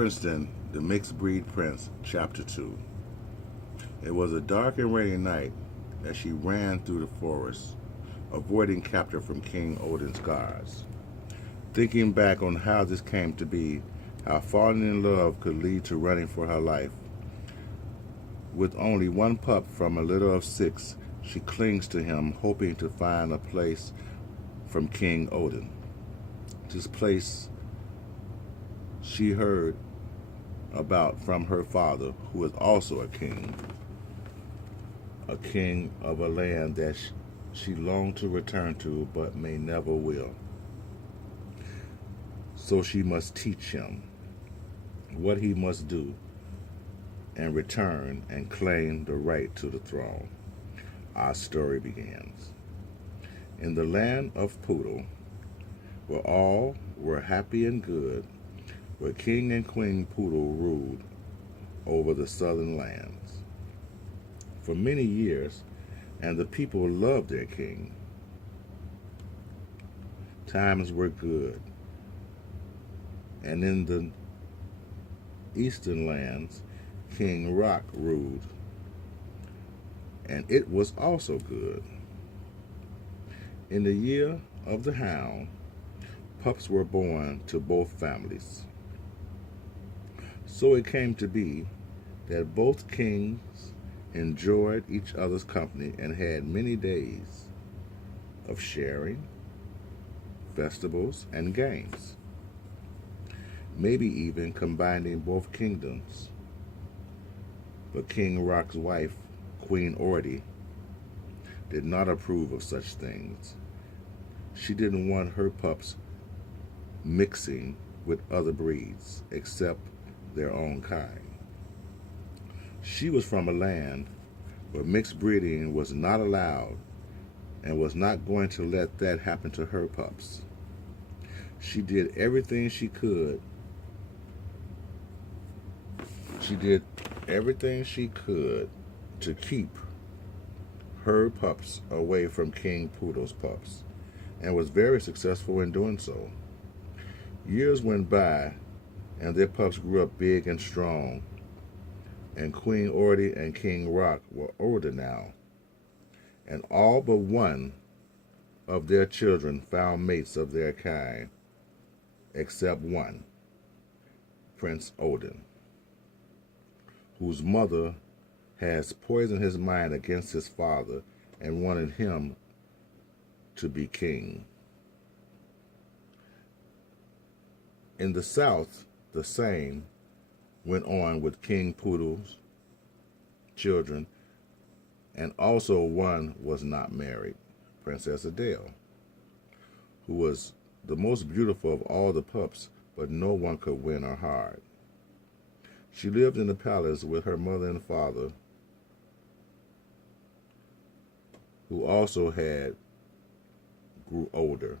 Princeton, the Mixed Breed Prince, Chapter 2. It was a dark and rainy night as she ran through the forest, avoiding capture from King Odin's guards. Thinking back on how this came to be, how falling in love could lead to running for her life. With only one pup from a litter of 6, she clings to him, hoping to find a place from King Odin. This place she heard about from her father, who is also a king of a land that she longed to return to but may never will. So she must teach him what he must do and return and claim the right to the throne. Our story begins. In the land of Poodle, where all were happy and good, where King and Queen Poodle ruled over the southern lands for many years, and the people loved their king. Times were good, and in the eastern lands, King Rock ruled, and it was also good. In the year of the hound, pups were born to both families. So it came to be that both kings enjoyed each other's company and had many days of sharing, festivals, and games, maybe even combining both kingdoms. But King Rock's wife, Queen Ordy, did not approve of such things. She didn't want her pups mixing with other breeds except their own kind. She was from a land where mixed breeding was not allowed and was not going to let that happen to her pups. She did everything she could. She did everything she could to keep her pups away from King Poodle's pups, and was very successful in doing so. Years went by, and their pups grew up big and strong, and Queen Ordy and King Rock were older now, and all but one of their children found mates of their kind, except one, Prince Odin, whose mother has poisoned his mind against his father and wanted him to be king. In the south, the same went on with King Poodle's children, and also one was not married, Princess Adele, who was the most beautiful of all the pups, but no one could win her heart. She lived in the palace with her mother and father, who also grew older.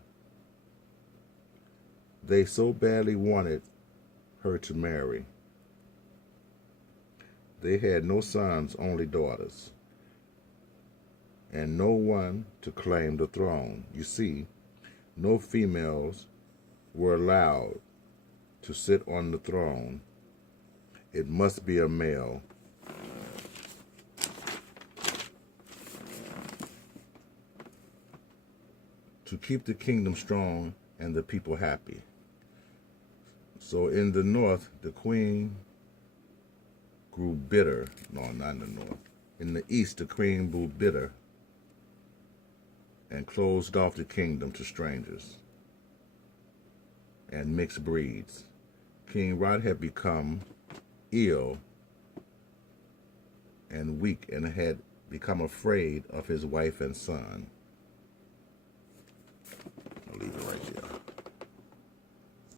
They so badly wanted her to marry. They had no sons, only daughters, and no one to claim the throne. You see, no females were allowed to sit on the throne. It must be a male. To keep the kingdom strong and the people happy. So in the north, the queen grew bitter. No, not in the north. In the east, the queen grew bitter and closed off the kingdom to strangers and mixed breeds. King Rod had become ill and weak and had become afraid of his wife and son. I'll leave it right there.